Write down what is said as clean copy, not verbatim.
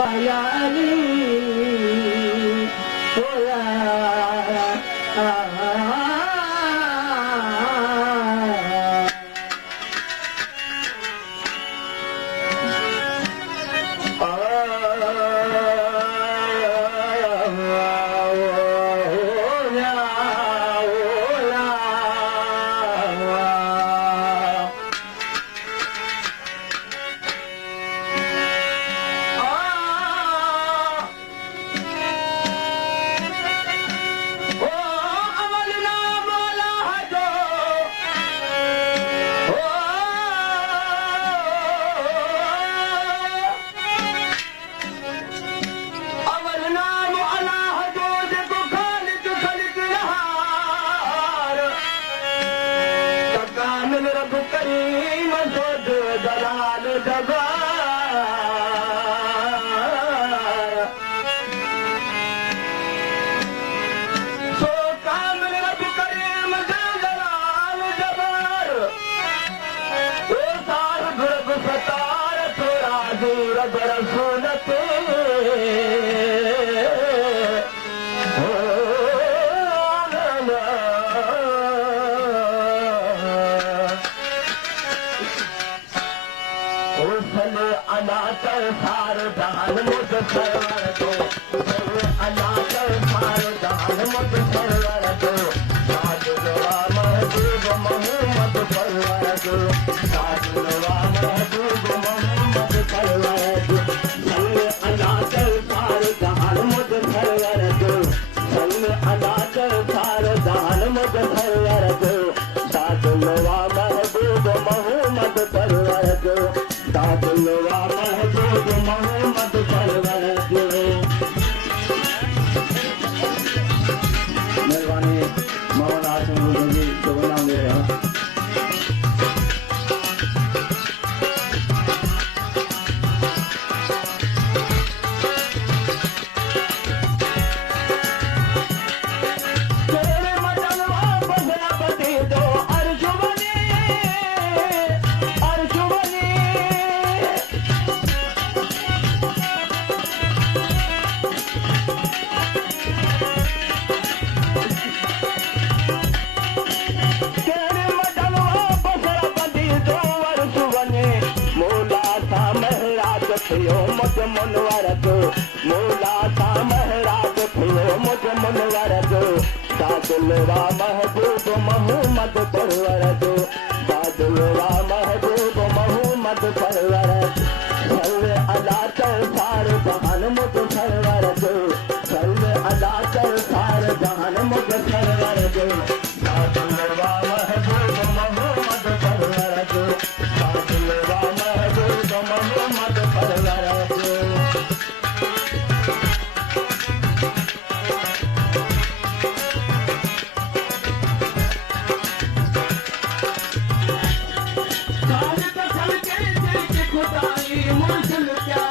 या अली ओ या करीम खुद दलाल जबार सो कामिल रब करीम दलाल जबार ओ साहिब रब सतार थोड़ा दूर बरसूलत अनाथ सार दान मुझ सरवर दो अनाथ सार दान मुझ सरवर दो साजुलवा महबूब मोहम्मद परवर दो साजुलवा महबूब मोहम्मद परवर दो संग अनाथ सार दान मुझ सरवर दो संग अनाथ सार दान मुझ सरवर दो साजुलवा महबूब मोहम्मद परवर दो साजुलवा महबूब मोहम्मद परवर दो। मेहरबानी मौलाना आसिम जी को नाम ले रहे हैं। मुझ मुनवर दो मौला सा महराज थियो मुझ मुनवर दो साजुलवा महबूब मोहम्मद परवर दो साजुलवा महबूब मोहम्मद परवर सर्व अला सार जहान मुझ सरवर दो सर्व अला सार जहान मुझ सरवर दो साजुलवा महबूब मोहम्मद परवर दो साजुलवा महबूब मोहम्मद परवर दो। खुदाई मुर्शिद क्या